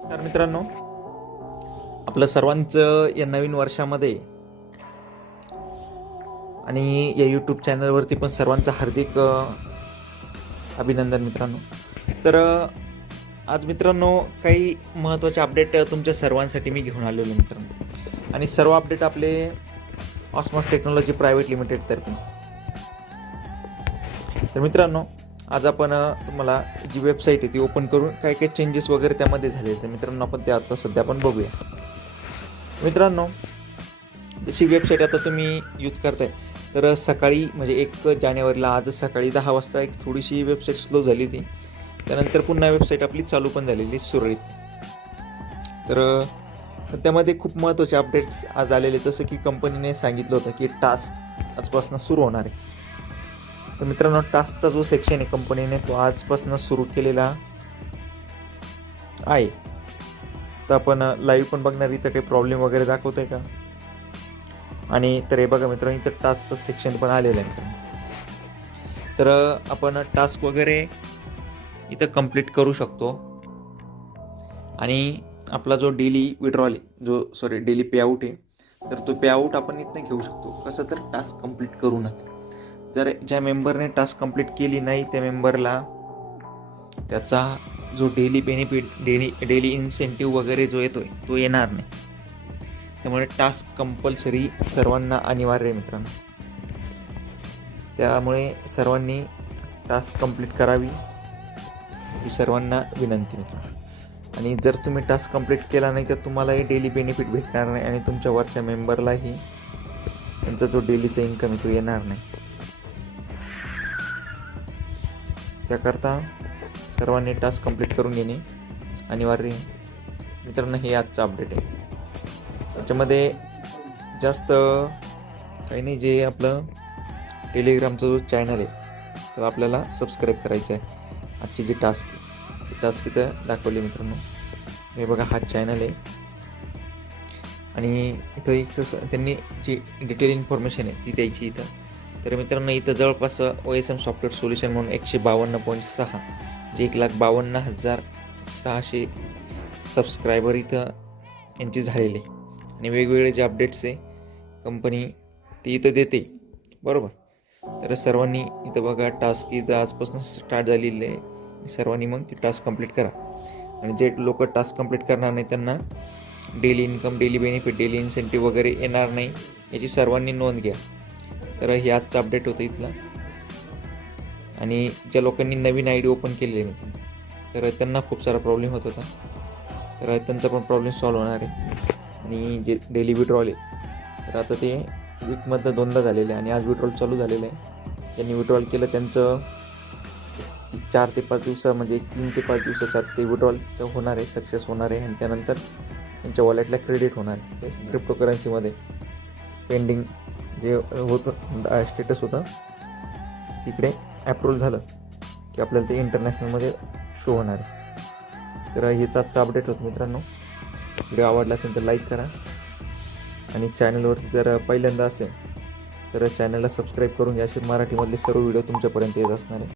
तर मित्रांनो, आपलं सर्वांचं या नवीन वर्षामध्ये आणि या यूट्यूब चॅनलवरती पण सर्वांचं हार्दिक अभिनंदन मित्रांनो. तर आज मित्रांनो काही महत्त्वाचे अपडेट तुमच्या सर्वांसाठी मी घेऊन आलेलो मित्रांनो, आणि सर्व अपडेट आपले ऑस्मॉस टेक्नॉलॉजी प्रायव्हेट लिमिटेड तर्फे. तर मित्रांनो, आज आपण तुम्हाला जी वेबसाईट आहे ती ओपन करून काय काय चेंजेस वगैरे त्यामध्ये झाले तर मित्रांनो आपण ते आता सध्या आपण बघूया. मित्रांनो, जशी वेबसाईट आता तुम्ही यूज करताय तर सकाळी म्हणजे 1 जानेवारीला आज सकाळी 10 वाजता एक थोडीशी वेबसाईट स्लो झाली ती, त्यानंतर पुन्हा वेबसाईट आपली चालू पण झालेली सुरळीत. तर त्यामध्ये खूप महत्त्वाचे अपडेट्स आज आलेले, जसं की कंपनीने सांगितलं होतं की टास्क आजपासून सुरू होणार आहे. तर मित्रांनो, टास्कचा जो सेक्शन आहे कंपनीने तो आजपासून सुरू केलेला आहे. तर आपण लाईव्ह पण बघणार, इथं काही प्रॉब्लेम वगैरे दाखवत आहे का. आणि तर हे बघा मित्रांनो, इथं टास्कचं सेक्शन पण आलेलं आहे मित्रांनो. तर आपण टास्क वगैरे इथं कंप्लीट करू शकतो आणि आपला जो डेली विड्रॉल आहे, डेली पेआउट आहे, तर तो पेआउट आपण इथनं घेऊ शकतो. कसं तर टास्क कंप्लीट करूनच. जर ज्या मेंबरने टास्क कंप्लीट केली नाही त्या मेंबरला त्याचा जो डेली बेनिफिट डेली इन्सेंटिव्ह वगैरे जो येतोय तो येणार नाही. त्यामुळे टास्क कंपल्सरी सर्वांना अनिवार्य आहे मित्रांनो. त्यामुळे सर्वांनी टास्क कंप्लीट करावी ही सर्वांना विनंती मित्रांनो. आणि जर तुम्ही टास्क कंप्लीट केला नाही तर तुम्हालाही डेली बेनिफिट भेटणार नाही आणि तुमच्या वरच्या मेंबरलाही त्यांचा जो डेलीचा इन्कम आहे तो येणार नाही. त्याकरता सर्वांनी टास्क कंप्लीट करून घेणे अनिवार्य आहे मित्रांनो. हे आजचं अपडेट आहे. त्याच्यामध्ये जास्त काही नाही, जे आपलं टेलिग्रामचा जो चॅनल आहे तर आपल्याला सबस्क्राईब करायचं आहे. आजची जी टास्क इथं दाखवली मित्रांनो. हे बघा, हा चॅनल आहे आणि इथं एक त्यांनी जी डिटेल इन्फॉर्मेशन आहे ती द्यायची इथं. तर मित्रांनो, इथं जवळपास OSM सॉफ्टवेअर सोल्युशन म्हणून 152.6 जे 1,52,600 सबस्क्रायबर इथं यांची झालेले आणि वेगवेगळे जे अपडेट्स आहे कंपनी ती इथं देते बरोबर. तर सर्वांनी इथं बघा, टास्क इथं आजपासून स्टार्ट झालेली आहे. सर्वांनी मग ती टास्क कंप्लीट करा. आणि जे लोक टास्क कंप्लीट करणार नाही त्यांना daily income, daily benefit, daily incentive वगैरे येणार नाही, याची सर्वांनी नोंद घ्या. तर हे आजचं अपडेट होतं इथलं. आणि ज्या लोकांनी नवीन ID ओपन केलेली मित्रांनो तर त्यांना खूप सारा प्रॉब्लेम होत होता, तर त्यांचा पण प्रॉब्लेम सॉल्व्ह होणार आहे. आणि जे डेली विड्रॉल आहे तर आता ते वीकमधनं 2दा झालेलं आहे आणि आज विड्रॉल चालू झालेलं आहे. त्यांनी विड्रॉल केलं त्यांचं 4 ते 5 दिवसा म्हणजे 3 ते 5 दिवसाच्या आत ते विड्रॉल होणार आहे, सक्सेस होणार आहे. आणि त्यानंतर त्यांच्या वॉलेटला क्रेडिट होणार आहे. क्रिप्टो करन्सीमध्ये पेंडिंग जे होतं स्टेटस होतं तिकडे अप्रूव्हल झालं की आपल्याला ते इंटरनॅशनलमध्ये शो होणार आहे. तर हेच आजचा अपडेट होतं मित्रांनो. व्हिडिओ आवडला असेल तर लाईक करा आणि चॅनलवरती जर पहिल्यांदा असेल तर चॅनलला सबस्क्राईब करून घ्या. असे मराठीमधले सर्व व्हिडिओ तुमच्यापर्यंत येत असणार आहे.